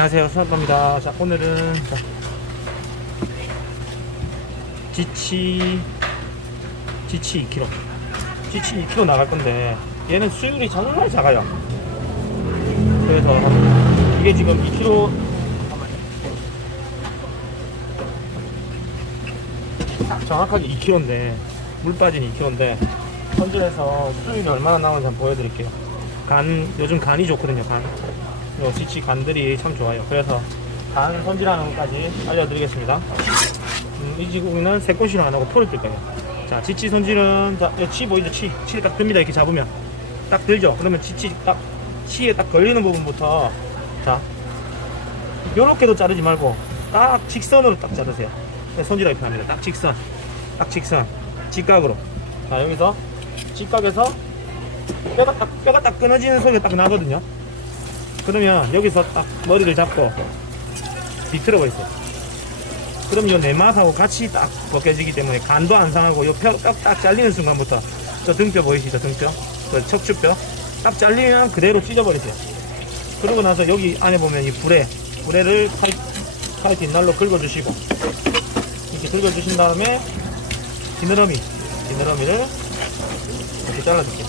안녕하세요. 수학입니다. 자 오늘은 자, 지치 지치 2kg 지치 2kg 나갈 건데 얘는 수율이 정말 작아요. 그래서 이게 지금 2kg 정확하게 2kg인데 물 빠진 2kg인데 선질해서 수율이 얼마나 나오는지 한번 보여드릴게요. 간 요즘 간이 좋거든요 간 요 지치 간들이 참 좋아요. 그래서 간 손질하는 것까지 알려드리겠습니다. 음, 이 지구는 새꽃이랑 안 하고 풀을 뜰 거예요. 자 지치 손질은 자, 요 치 보이죠? 치. 치를 딱 듭니다. 이렇게 잡으면. 딱 들죠? 그러면 지치 딱 치에 딱 걸리는 부분부터 자 요렇게도 자르지 말고 딱 직선으로 딱 자르세요. 네, 손질하기 편합니다. 딱 직선. 딱 직선. 직각으로. 자 여기서 직각에서 뼈가 딱 뼈가 딱 끊어지는 소리가 딱 나거든요 그러면 여기서 딱 머리를 잡고 비틀어 버리세요 그럼 이 내맛하고 같이 딱 벗겨지기 때문에 간도 안 상하고 요뼈딱 잘리는 순간부터 저 등뼈 보이시죠 등뼈? 그 척추뼈? 딱 잘리면 그대로 찢어버리세요. 그러고 나서 여기 안에 보면 이 불에 불에를 칼, 칼 뒷날로 긁어주시고 이렇게 긁어주신 다음에 지느러미 지느러미를 이렇게 잘라줄게요.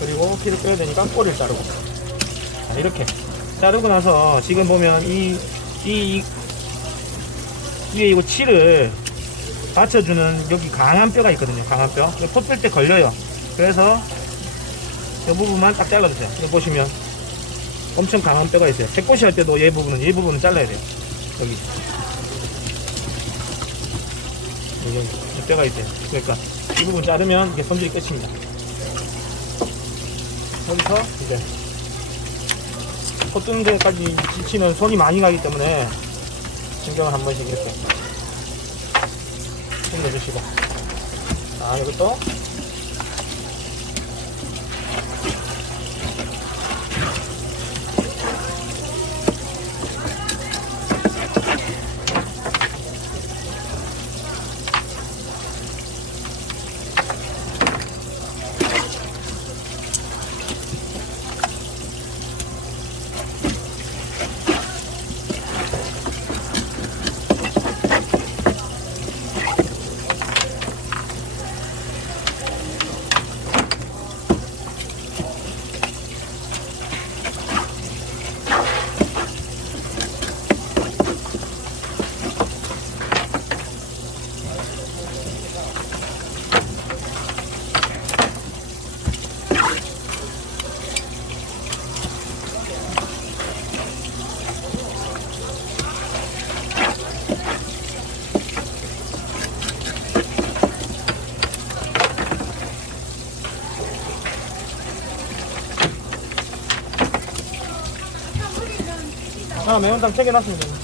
그리고 키를 빼야 되니까 꼬리를 자르고. 자, 이렇게 자르고 나서 지금 보면 이, 이, 위에 이거 치를 받쳐주는 여기 강한 뼈가 있거든요. 강한 뼈. 톱필 때 걸려요. 그래서 이 부분만 딱 잘라주세요. 여기 보시면 엄청 강한 뼈가 있어요. 새꼬시 할 때도 이 부분은 이 부분은 잘라야 돼요. 여기. 여기 이 뼈가 있어요. 그러니까 이 부분 자르면 이게 손질이 끝입니다. 여기서 이제 콧등 데까지 지치는 손이 많이 가기 때문에 신경을 한 번씩 이렇게 힘내주시고 자 여기 또아 매운탕 챙겨놨습니다.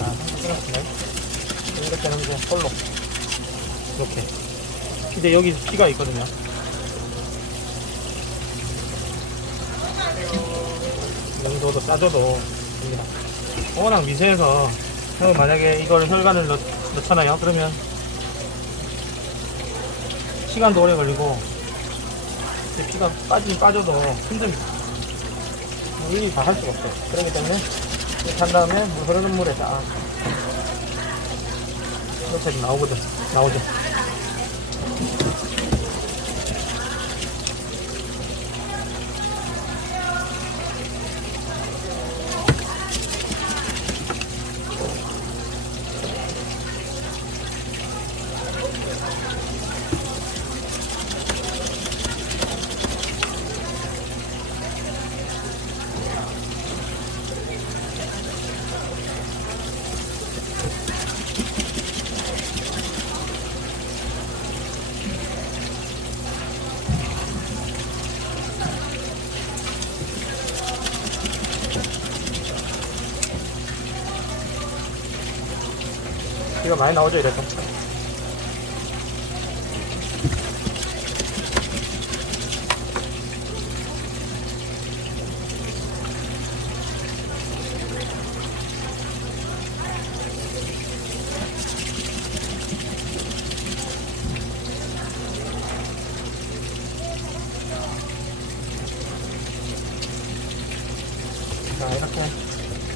자, 끊었습니다. 이렇게 하는 거 홀로 이렇게. 근데 여기 피가 있거든요. 이 정도도 싸줘도 됩니다. 워낙 미세해서 형 만약에 이걸 혈관을 넣, 넣잖아요. 그러면 시간도 오래 걸리고 피가 빠지긴 빠져도 힘듭니다. 일일이 다 할 수가 없어요. 그렇기 때문에 이렇게 한 다음에 물 흐르는 물에 딱 이렇게 나오거든. 나오죠. 많이 나오죠 이래서. 자 이렇게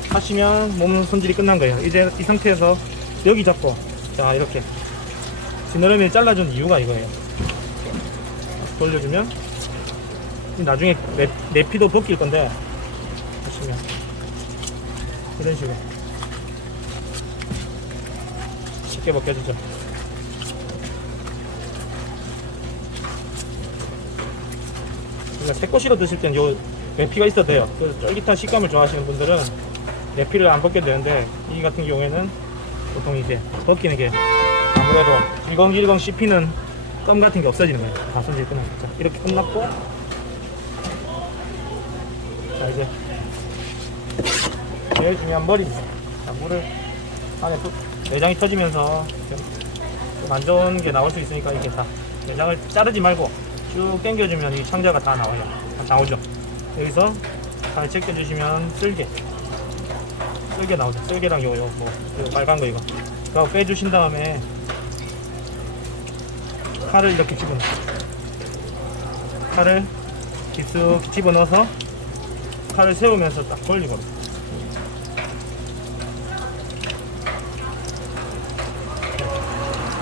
하시면 몸 손질이 끝난 거예요. 이제 이 상태에서 여기 잡고. 자 이렇게. 지느러미를 잘라준 이유가 이거예요. 돌려주면 나중에 내, 내피도 벗길 건데 보시면. 이런 식으로. 쉽게 벗겨지죠. 그러니까 새꼬시로 드실 땐 요 내피가 있어도 돼요. 그 쫄깃한 식감을 좋아하시는 분들은 내피를 안 벗겨도 되는데 이 같은 경우에는 보통 이제 벗기는 게 아무래도 일광일광 씹히는 껌 같은 게 없어지는 거예요. 다 손질 끝났죠. 자, 이렇게 끝났고 자 이제 제일 중요한 머리입니다. 자, 물을 안에 또 내장이 터지면서 좀안 좋은 게 나올 수 있으니까 이렇게 다 내장을 자르지 말고 쭉 당겨주면 이 창자가 다 나와요. 다 나오죠. 여기서 잘 제껴주시면 쓸개 쓸개 나오죠. 쓸개랑 요, 요, 뭐, 요 빨간 거 이거. 그거 빼주신 다음에 칼을 이렇게 집어넣어. 칼을 깊숙이 집어넣어서 칼을 세우면서 딱 돌리고.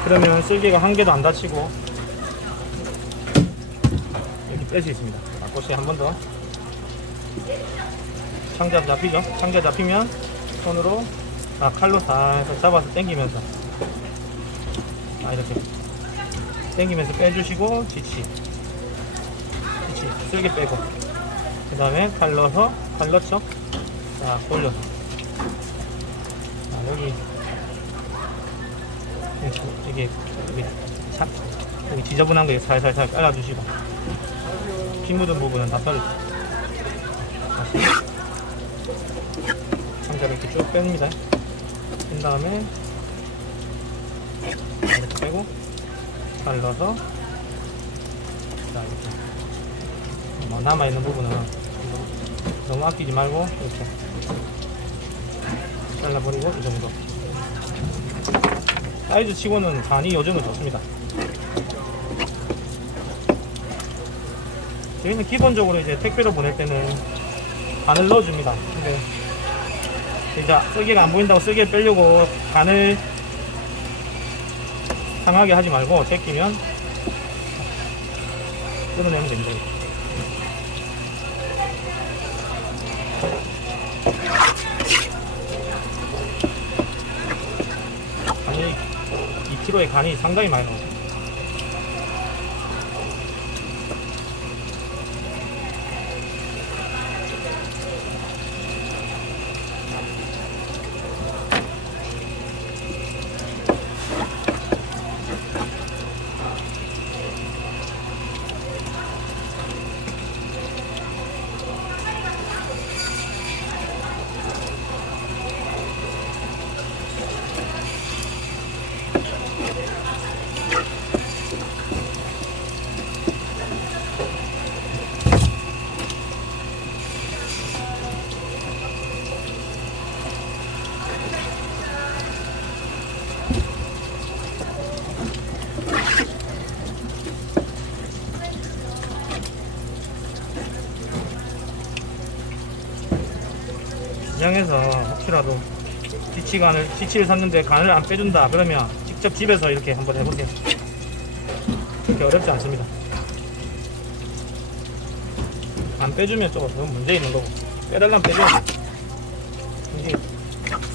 그러면 쓸개가 한 개도 안 다치고 이렇게 뺄 수 있습니다. 막고시 한 번 더. 창자 잡히죠? 창자 잡히면 손으로 아 칼로 살살 잡아서 당기면서. 아 이렇게. 당기면서 빼주시고 지치. 지치. 쓸게 빼고. 그 다음에 칼 넣어서 칼 넣죠? 자 돌려서. 자 여기. 이게 여기 차, 여기 지저분한 거 살살살 깔아주시고. 피 묻은 부분은 다 다시 상자를 이렇게 쭉 뺍니다. 뺀 다음에 이렇게 빼고 잘라서 자 이렇게 뭐 남아 있는 부분은 너무 아끼지 말고 이렇게 잘라버리고 이 정도. 사이즈 치고는 간이 요즘은 좋습니다. 저희는 기본적으로 이제 택배로 보낼 때는 간을 넣어줍니다. 근데 이제 쓸개가 안 보인다고 쓸개 빼려고 간을 상하게 하지 말고 제끼면 뜯어내면 됩니다. 간이 2kg의 간이 상당히 많이 나오죠. 시장에서 혹시라도 지치간을 지치를 샀는데 간을 안 빼준다 그러면 직접 집에서 이렇게 한번 해보세요. 그렇게 어렵지 않습니다. 안 빼주면 조금 문제 있는 거고 빼달라면 빼줘야 돼. 이게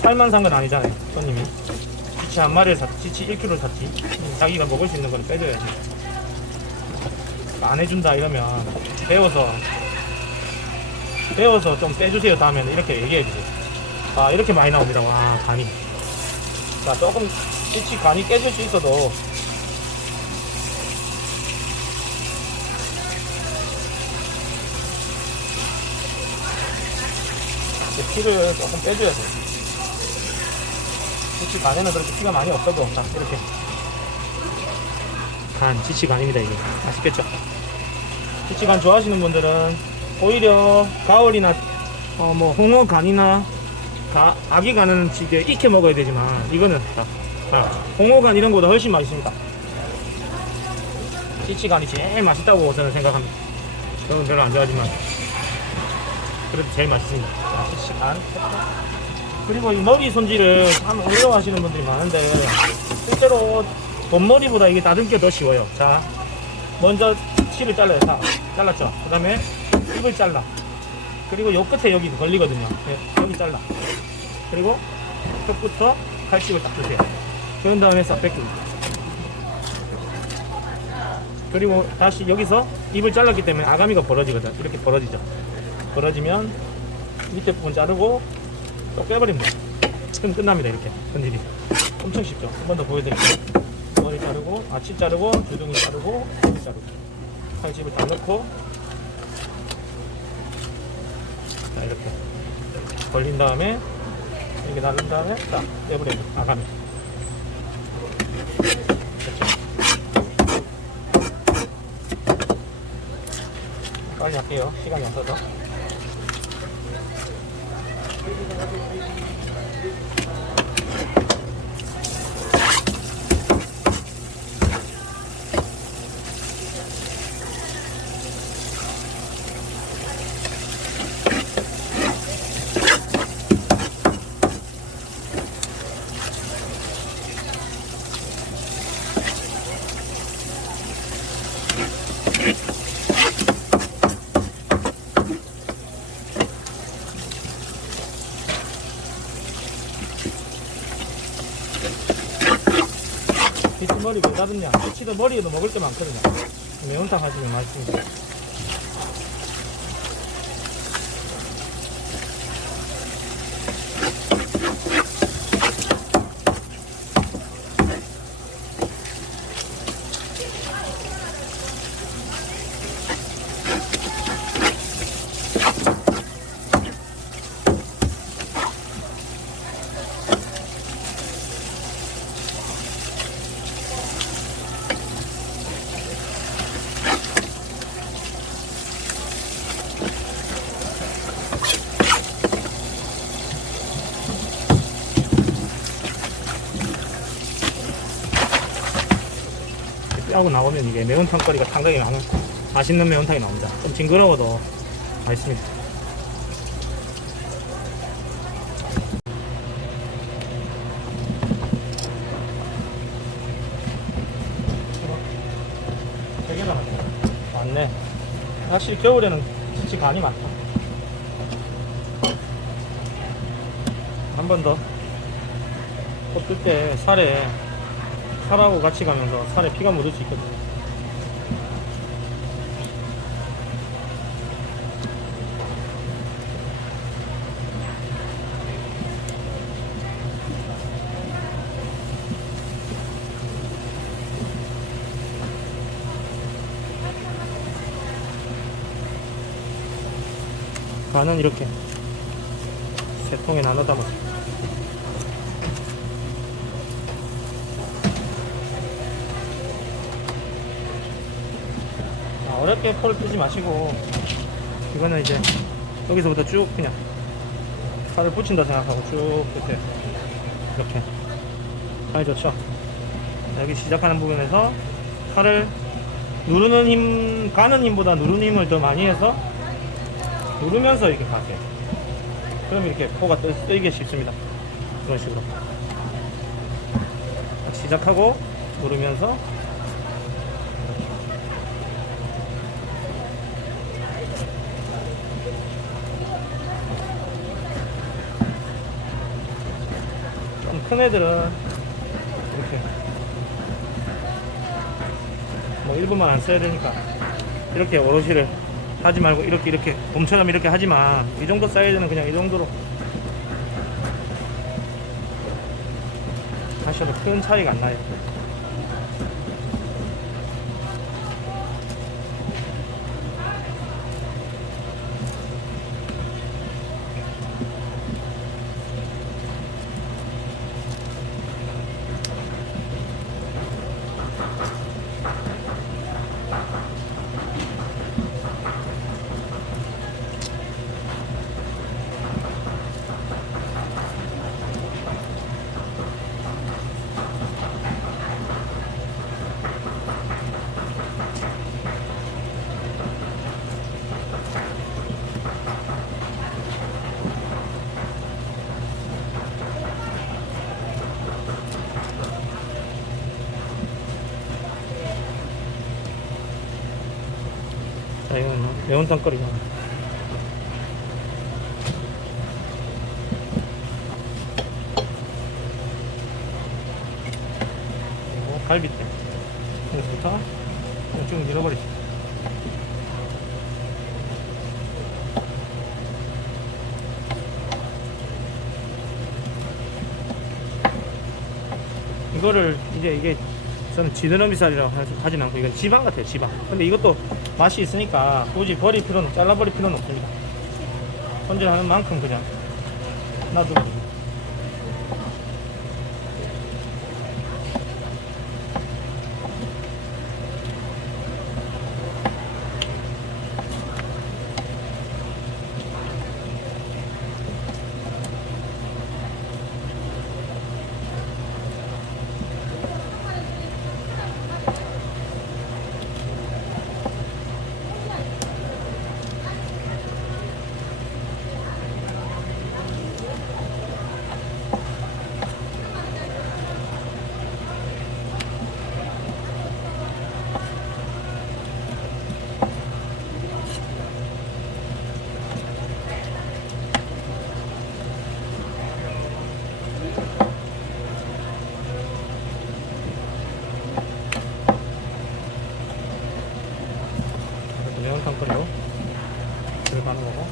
살만 산 건 아니잖아요 손님이 지치 한 마리를 샀 지치 1kg를 샀지 자기가 먹을 수 있는 걸 빼줘야지 안 해준다 이러면 배워서 배워서 좀 빼주세요. 다음에는 이렇게 얘기해 주세요. 아 이렇게 많이 나옵니다 와 간이. 자 조금 지치 간이 깨질 수 있어도. 이제 피를 조금 빼줘야 돼요. 지치 간에는 그렇게 피가 많이 없어도 자 이렇게. 간 지치 간입니다 이게. 아시겠죠? 지치 간 좋아하시는 분들은 오히려 가을이나 어 뭐 홍어 간이나 가, 아기 간은 이게 익혀 먹어야 되지만 이거는 자, 자, 홍어 간 이런 거보다 훨씬 맛있습니다. 지치 간이 제일 맛있다고 저는 생각합니다. 저는 별로 안 좋아하지만 그래도 제일 맛있습니다. 자, 지치 간. 그리고 이 머리 손질을 참 어려워하시는 분들이 많은데 실제로 본머리보다 이게 다듬기 더 쉬워요. 자, 먼저 치를 잘라요. 자, 잘랐죠. 그 다음에 입을 잘라. 그리고 요 끝에 여기 걸리거든요. 네, 여기 잘라. 그리고 끝부터 칼집을 딱 주세요. 그런 다음에 싹 뺏기고. 그리고 다시 여기서 입을 잘랐기 때문에 아가미가 벌어지거든. 이렇게 벌어지죠. 벌어지면 밑에 부분 자르고 또 빼버립니다. 그럼 끝납니다. 이렇게 손질이. 엄청 쉽죠. 한 번 더 보여드릴게요. 머리 자르고, 아치 자르고, 주둥이 자르고, 머리 자르고. 칼집을 다 넣고, 자, 이렇게 벌린 다음에, 이렇게 나른 다음에, 딱 빼버려요. 아가미. 됐죠? 빨리 할게요. 시간이 없어서. 다듬냐? 치도 머리에도 먹을 게 많거든요. 매운탕 하시면 맛있습니다. 뼈 하고 나오면 이게 매운탕 거리가 상당히 많은 맛있는 매운탕이 나옵니다. 좀 징그러워도 맛있습니다. 되게 많네. 많네. 확실히 겨울에는 진짜 간이 많다. 한 번 더. 꽃뜰 때 살에 살하고 같이 가면서 살에 피가 묻을 수 있거든요. 간은 이렇게 세 통에 나눠 담았습니다. 어렵게 폴 풀지 마시고 이거는 이제 여기서부터 쭉 그냥 칼을 붙인다 생각하고 쭉 끝에 이렇게. 칼 좋죠? 자, 여기 시작하는 부분에서 칼을 누르는 힘 가는 힘보다 누르는 힘을 더 많이 해서 누르면서 이렇게 가세요 그럼 이렇게 포가 뜨, 뜨기 쉽습니다. 이런 식으로. 시작하고 누르면서 큰 애들은 이렇게 뭐 1분만 안 써야 되니까 이렇게 오롯이를 하지 말고 이렇게 이렇게 봄처럼 이렇게 하지만 이 정도 사이즈는 그냥 이 정도로 하셔도 큰 차이가 안 나요 자, 이건 매운탕 끓이죠. 그리고 갈비뼈. 여기서부터 그냥 쭉 밀어버리죠. 이거를 이제 이게 저는 지느러미살이라고 하- 하진 않고 이건 지방 같아요 지방. 근데 이것도 맛이 있으니까 굳이 버릴 필요는 잘라버릴 필요는 없습니다. 손질하는 만큼 그냥 놔두면 됩니다 이렇게 매운탕 끓이고 들어가는 거고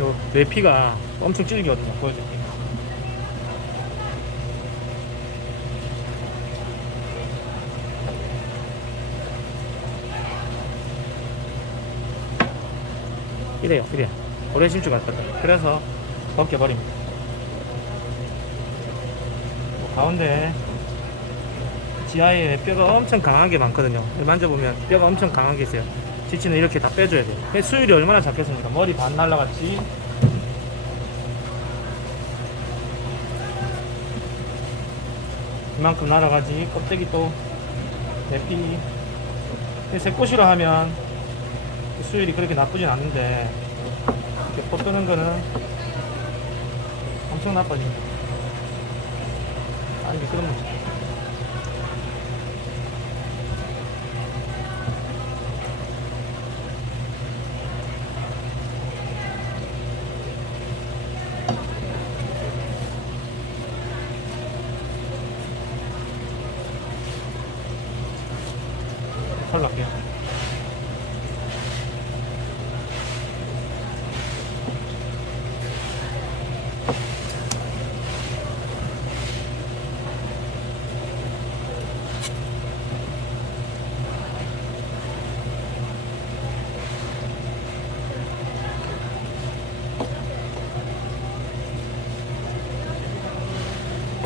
요 내 피가 엄청 질기거든요 보여줄게요 이래요 이래 오래 심줄 같거든요 그래서 벗겨버립니다 뭐 가운데 지하에 뼈가 엄청 강하게 많거든요. 만져보면 뼈가 엄청 강하게 있어요. 지치는 이렇게 다 빼줘야 돼요. 수율이 얼마나 잡혔습니까? 머리 반 날라갔지. 이만큼 날아가지. 껍데기 또 내피. 새꼬시로 하면 수율이 그렇게 나쁘진 않은데 이렇게 포 뜨는 거는 엄청 나빠집니다. 아니 거지.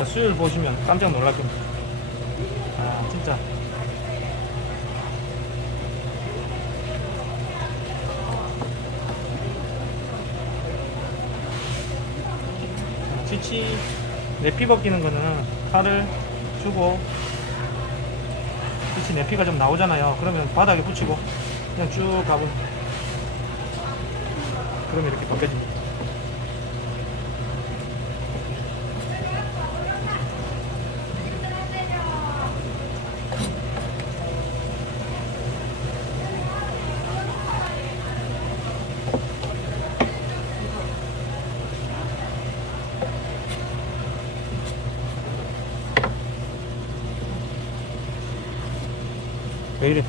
수율 보시면 깜짝 놀랄 겁니다. 아, 진짜. 지치 내피 벗기는 거는 칼을 주고 지치 내피가 좀 나오잖아요 그러면 바닥에 붙이고 그냥 쭉 가고 그러면 이렇게 벗겨집니다 왜 이래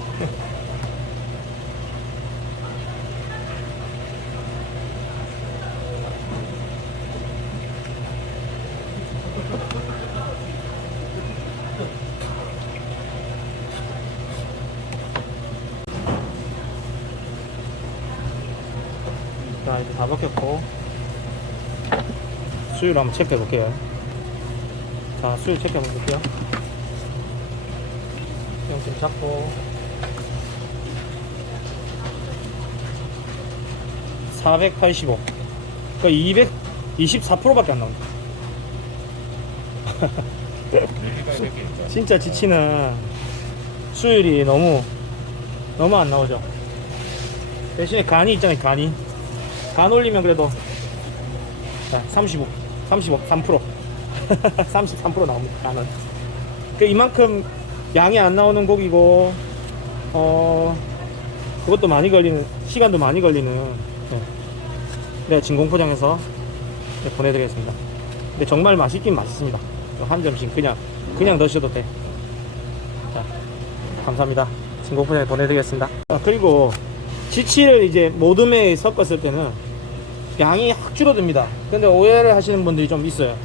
자 이제 다 벗겼고 수율 한번 체크해 볼게요. 자 수율 체크해 볼게요. 그냥 좀 잡고. 485 그러니까 224%밖에 안 나온다. 진짜 지치는 수율이 너무 너무 안 나오죠. 대신에 간이 있잖아요 간이. 간 올리면 그래도. 35 35 3% 33% 나옵니다 간은 그 이만큼 양이 안 나오는 고기고 어 그것도 많이 걸리는 시간도 많이 걸리는 네. 네 진공포장해서 네, 보내드리겠습니다. 근데 정말 맛있긴 맛있습니다. 한 점씩 그냥 그냥 드셔도 돼. 자, 감사합니다. 진공포장에 보내드리겠습니다. 아, 그리고 지치를 이제 모둠에 섞었을 때는 양이 확 줄어듭니다. 근데 오해를 하시는 분들이 좀 있어요.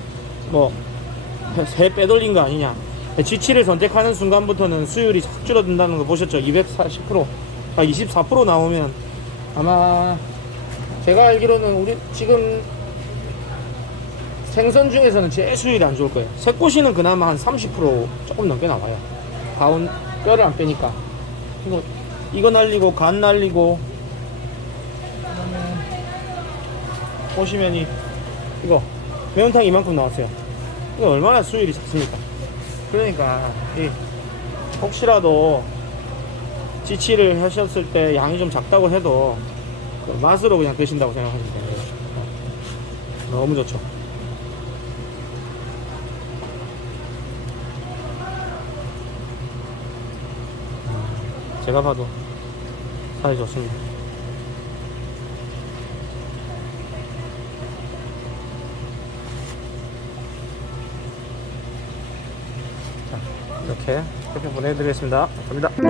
뭐새 빼돌린 거 아니냐. G7을 선택하는 순간부터는 수율이 확 줄어든다는 거 보셨죠? 240% 아, 24% 나오면 아마 제가 알기로는 우리 지금 생선 중에서는 제일 수율이 안 좋을 거예요. 새꼬시는 그나마 한 30% 조금 넘게 나와요. 가운 뼈를 안 빼니까. 이거 이거 날리고 간 날리고 그다음에 보시면 이 이거 매운탕 이만큼 나왔어요. 이거 얼마나 수율이 작습니까? 그러니까 이 혹시라도 지치를 하셨을 때 양이 좀 작다고 해도 그 맛으로 그냥 드신다고 생각하시면 됩니다 어. 너무 좋죠. 음, 제가 봐도 살이 좋습니다 이렇게 보내드리겠습니다. 감사합니다.